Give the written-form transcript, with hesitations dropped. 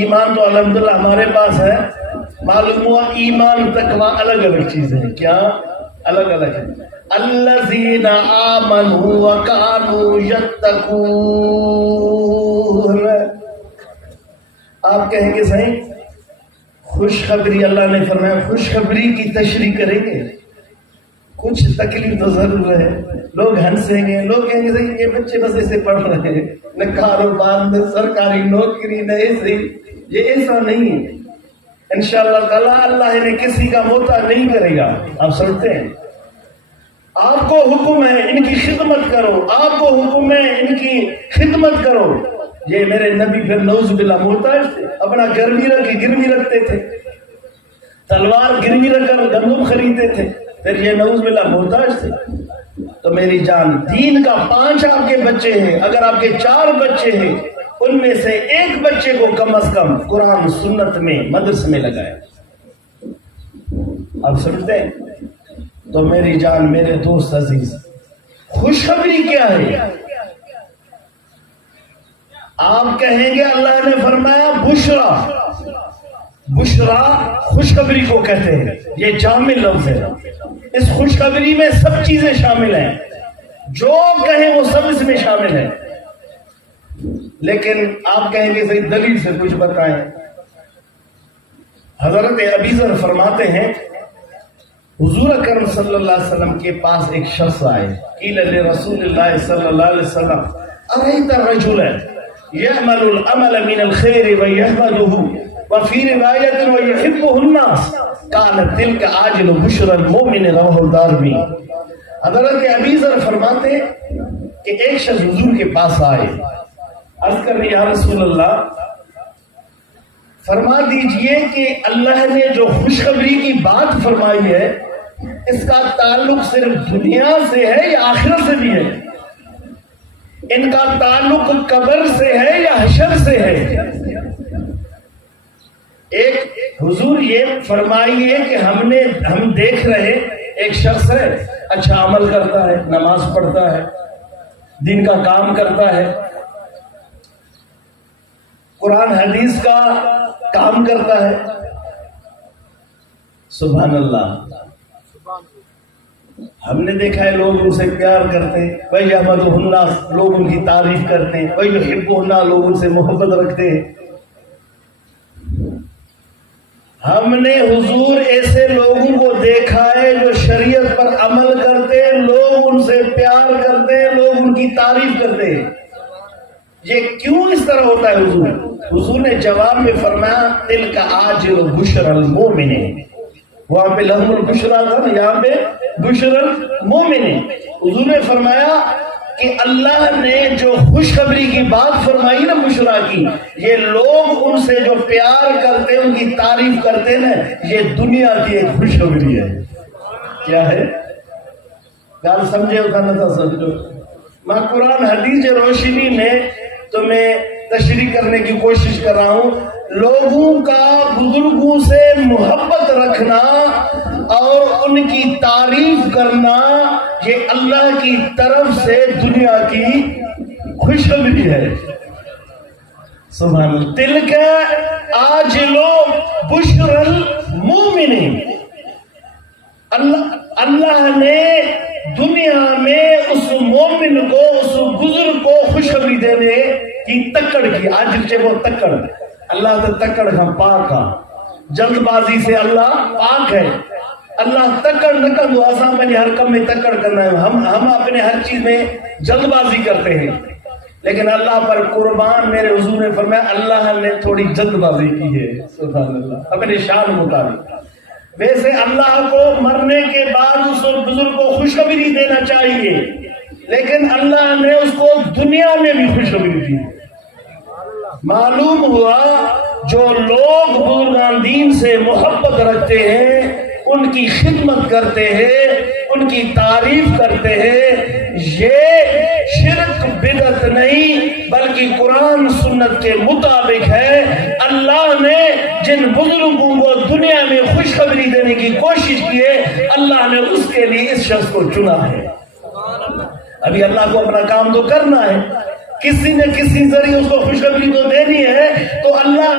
ایمان تو الحمدللہ ہمارے پاس ہے، معلوم ہوا ایمان تقویٰ الگ الگ چیزیں ہیں. کیا الگ الگ ہیں؟ الذین آمنوا وکانوا یتقون. آپ کہیں گے صحیح خوشخبری، اللہ نے فرمایا خوشخبری کی تشریح کریں گے. کچھ تکلیف تو ضرور ہے، لوگ ہنسیں گے، لوگ کہیں گے یہ بچے بس ایسے پڑھ رہے ہیں، نہ کاروبار نہ سرکاری نوکری نہ ایسے. یہ ایسا نہیں ہے. انشاءاللہ تعالیٰ اللہ نے کسی کا محتاج نہیں کرے گا. آپ سمجھتے ہیں؟ آپ کو حکم ہے ان کی خدمت کرو، آپ کو حکم ہے ان کی خدمت کرو. یہ میرے نبی پھر نعوذ باللہ محتاج تھے، اپنا گروی رکھتے تھے، تلوار گروی رکھ کر گندم خریدتے تھے، پھر یہ نعوذ باللہ محتاج تھے. تو میری جان، دین کا 5 آپ کے بچے ہیں، اگر آپ کے 4 بچے ہیں ان میں سے ایک بچے کو کم از کم قرآن سنت میں مدرسے میں لگائے. آپ سمجھتے ہیں؟ تو میری جان، میرے دوست عزیز، خوشخبری کیا ہے؟ آپ کہیں گے اللہ نے فرمایا بشرا. بشرا خوشخبری کو کہتے ہیں، یہ جامع لفظ ہے. اس خوشخبری میں سب چیزیں شامل ہیں، جو کہیں وہ سب اس میں شامل ہیں. لیکن آپ کہیں گے صحیح دلیل سے کچھ بتائیں. حضرت ابی ذر فرماتے ہیں حضور اکرم صلی اللہ علیہ وسلم کے پاس ایک شخص آئے. قیل لرسول اللہ صلی اللہ علیہ وسلم ارأیت الرجل یعمل العمل من الخیر ویحمده وفی روایت ویحبه الناس کانت تلک عاجل بشر المؤمن رواه الدارمی. حضرت ابی ذر فرماتے کہ ایک شخص حضور کے پاس آئے، عرض کر رہے یا رسول اللہ فرما دیجئے کہ اللہ نے جو خوشخبری کی بات فرمائی ہے اس کا تعلق صرف دنیا سے ہے یا آخرت سے بھی ہے؟ ان کا تعلق قبر سے ہے یا حشر سے ہے؟ ایک حضور یہ فرمائیے کہ ہم دیکھ رہے ایک شخص ہے، اچھا عمل کرتا ہے، نماز پڑھتا ہے، دین کا کام کرتا ہے، قرآن حدیث کا کام کرتا ہے. سبحان اللہ. ہم نے دیکھا ہے لوگ ان سے پیار کرتے ہیں، وَيَحْمَدُهُ النَّاسُ لوگ ان کی تعریف کرتے ہیں، وَيُحِبُّهُ النَّاسُ لوگ ان سے محبت رکھتے ہیں. ہم نے حضور ایسے لوگوں کو دیکھا ہے جو شریعت پر عمل کرتے ہیں، لوگ ان سے پیار کرتے ہیں، لوگ ان کی تعریف کرتے ہیں. یہ کیوں اس طرح ہوتا ہے؟ حضور نے جواب میں فرمایا تلک عاجل بشر المؤمن. وہاں پہ لہم البشرا تھا، یہاں پہ بشر المؤمن. حضور نے فرمایا کہ اللہ نے جو خوشخبری کی بات فرمائی نا بشرا کی، یہ لوگ ان سے جو پیار کرتے ہیں، ان کی تعریف کرتے ہیں، یہ دنیا کی ایک خوشخبری ہے. کیا ہے؟ گال سمجھے ہوتا نہ تھا سمجھو. میں قرآن حدیث کی روشنی میں تمہیں تشریح کرنے کی کوشش کر رہا ہوں. لوگوں کا بزرگوں سے محبت رکھنا اور ان کی تعریف کرنا یہ اللہ کی طرف سے دنیا کی خوشخبری ہے. سبحان اللہ. تلک عاجل بشر المؤمن. اللہ نے دنیا میں اس مومن کو، اس بزرگ کو خوشخبری دینے کی تکڑ کی. عاجل سے وہ تکڑ، اللہ تو تکڑ ہم پاک ہاں، جلد بازی سے اللہ پاک ہے. اللہ تکڑ نہ کرو، آسان بنی ہر کم میں تکڑ کرنا ہے. ہم اپنے ہر چیز میں جلد بازی کرتے ہیں، لیکن اللہ پر قربان میرے حضور نے فرمایا اللہ نے تھوڑی جلد بازی کی ہے. سبحان اللہ. اپنے شان مطابق. ویسے اللہ کو مرنے کے بعد اس بزرگ کو خوشخبری دینا چاہیے، لیکن اللہ نے اس کو دنیا میں بھی خوشخبری دی. معلوم ہوا جو لوگ بزرگان دین سے محبت رکھتے ہیں، ان کی خدمت کرتے ہیں، ان کی تعریف کرتے ہیں، یہ شرک بدعت نہیں بلکہ قرآن سنت کے مطابق ہے. اللہ نے جن بزرگوں کو دنیا میں خوشخبری دینے کی کوشش کی ہے، اللہ نے اس کے لیے اس شخص کو چنا ہے. ابھی اللہ کو اپنا کام تو کرنا ہے، کسی نہ کسی ذریعے اس کو خوشخبری تو دینی ہے. تو اللہ